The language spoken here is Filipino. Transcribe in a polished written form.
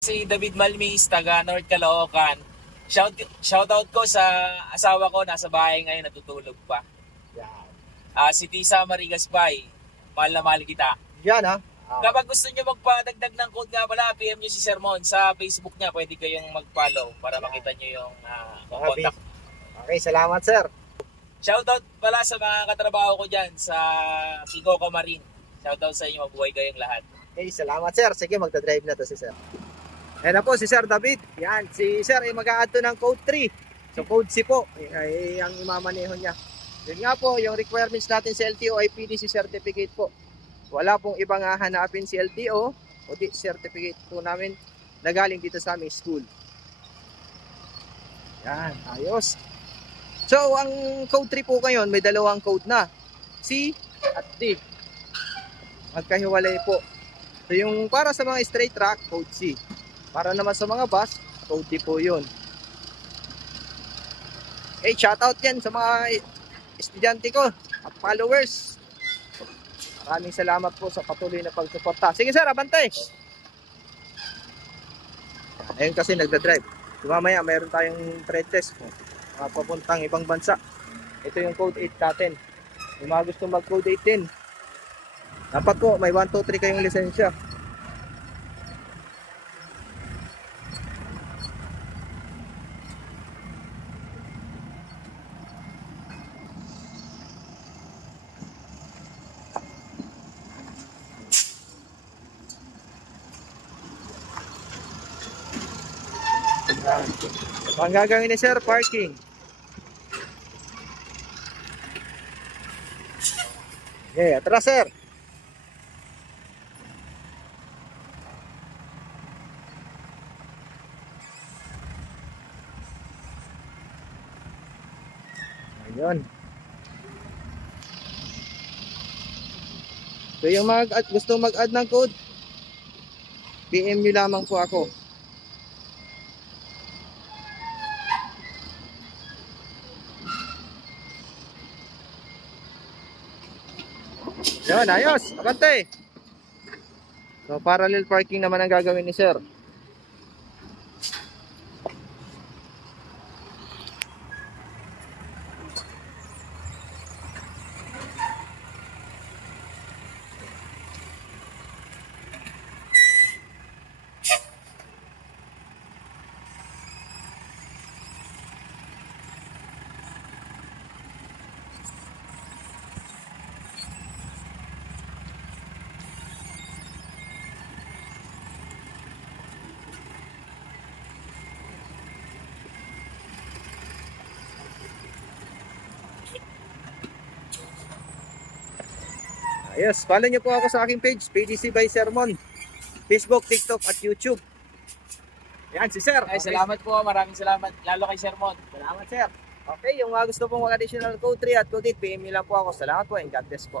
Si David Malmis, taga North Caloocan. Shoutout ko sa asawa ko, nasa bahay ngayon, natutulog pa. Yan. Si Tisa Marigaspay, mahal na mahal kita. Yan ha. Kapag gusto nyo magpadagdag ng code nga pala, PM nyo si Sermon sa Facebook niya, pwede kayong mag-follow para makita nyo yung contact. Okay, salamat sir. Shoutout pala sa mga katrabaho ko dyan sa Picoca Marine. Shoutout sa inyo, mabuhay kayong lahat. Okay, salamat sir. Sige, magdadrive na to si sir. Ayan na po si Sir David. Yan, si sir ay mag-a-add to ng code 3. So code C po, ay ang imamaneho niya. Yun nga po, yung requirements natin sa LTO ay PDC certificate po. Wala pong ibang hahanapin si LTO o di certificate po namin na galing dito sa aming school. Yan, ayos. So, ang code 3 po ngayon, may dalawang code na. C at D. Magkahiwalay po. So, yung para sa mga straight track, code C. Para naman sa mga bus, code D po yun. Okay, shoutout yan sa mga estudyante ko at followers. Maraming salamat po sa patuloy na pagsuporta. Sige sir, abante! Ayun kasi nagdadrive. Mamaya mayroon tayong trade test papuntang ibang bansa. Ito yung code 8 natin. Yung mga gusto mag code 8 din, dapat po may 1, 2, 3 kayong lisensya. Ang gagawin ni sir, parking. Okay, atras sir. Ayun. So yung gusto mag-add ng code, PM nyo lamang po ako. Yun, ayos, abante. So parallel parking naman ang gagawin ni sir. Ayos, follow nyo po ako sa aking page, PDC by Sermon, Facebook, TikTok at YouTube. Yan si sir. Ay, salamat po, maraming salamat, lalo kay Sermon. Salamat sir. Okay, yung gusto pong mga additional code 3 at code 8, PM nyo lang po ako. Salamat po and God bless po.